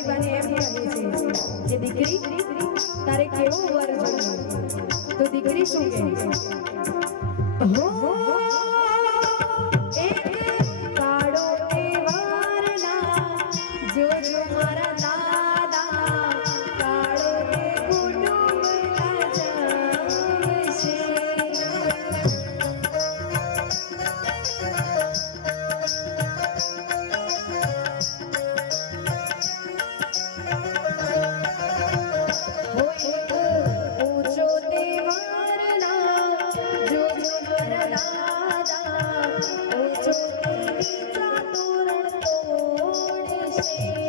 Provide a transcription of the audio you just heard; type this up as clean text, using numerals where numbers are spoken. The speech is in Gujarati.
તેની બાને એમ કહે છે કે દીકરી તારે કેવો વર જોઈએ? તો દીકરી શું કહે? હો એક કાળો તહેવારના જોજો મારા દાદા, કાળો તે કુટુંબ લજાવશે. ऊंचो तेवारना जोजो वरदादा, ऊंचो तेरी चातुर तोड़शे.